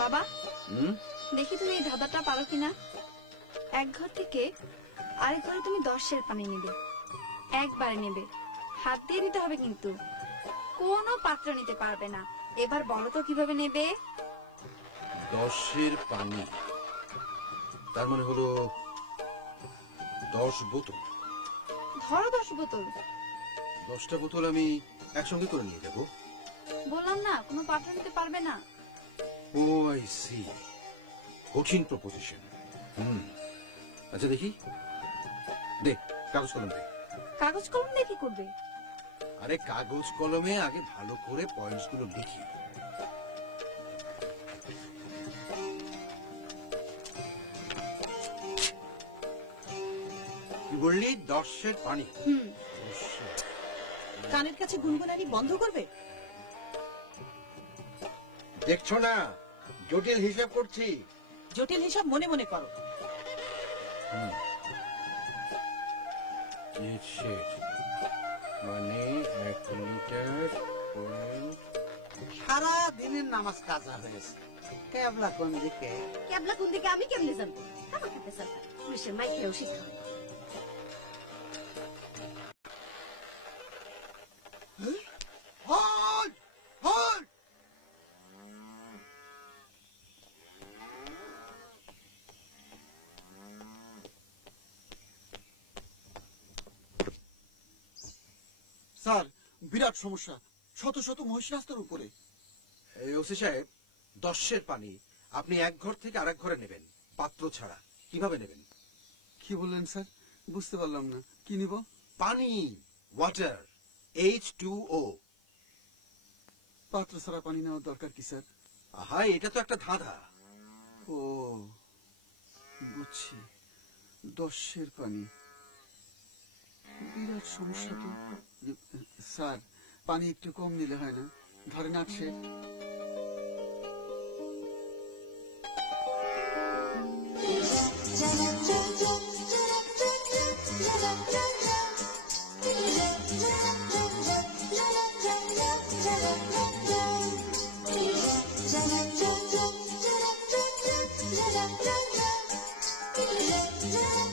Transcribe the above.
বাবা দেখি তুমি এই ধাঁধাটা পারো কিনা। এক ঘর থেকে আরেক ঘরে তুমি 10 সের পানি নেবে, একবারে নেবে, হাত দিয়ে নিতে হবে, কিন্তু কোনো পাত্র নিতে পারবে না। এবার বলো তো কিভাবে নেবে। 10 সের পানি তার মানে হলো 10 বোতল। ধরো 10 বোতল। 10টা বোতল আমি একসঙ্গে করে নিয়ে যাবো। বললাম না কোনো পাত্র নিতে পারবে না। ও আই সি, কঠিন প্রপোজিশন। আচ্ছা দেখি, দে কাগজ কলম দে। কাগজ কলম দিয়ে কি করবে? আরে কাগজ কলমে আগে ভালো করে পয়েন্টস গুলো লিখি। কি বললি? 10 সের পানি। কানের কাছে গুনগুনানি বন্ধ করবে। দেখছো না জটিল হিসাব করছি। জটিল হিসাব মনে মনে করো। মানে 1 লিটার পয়েন্ট। সারা দিনের নামাজ কাজা হয়েছে। কেবলা কোন দিকে? কেবলা কোন দিকে আমি কেমনে জানবো? আমার কাছে স্যার পুলিশের মাইক খেয়েও শিখতে হবে। স্যার বিরাট সমস্যা, শত শত মহিষ রাস্তার উপরে। ওসি সাহেব, 10 সের পানি আপনি এক ঘর থেকে আরেক ঘরে নেবেন, পাত্র ছাড়া। কিভাবে নেবেন? কি বললেন স্যার? বুঝতে পারলাম না, কি নিব? পানি, ওয়াটার, H2O। পাত্র ছাড়া পানি নেওয়ার দরকার কি স্যার? আহা, এটা তো একটা ধাঁধা। ও বুঝছি, 10 সের পানি, বিরাট সমস্যা তো। স্যার পানি একটু কম নিলে হয় না? ধরেন 8 সের। Yeah.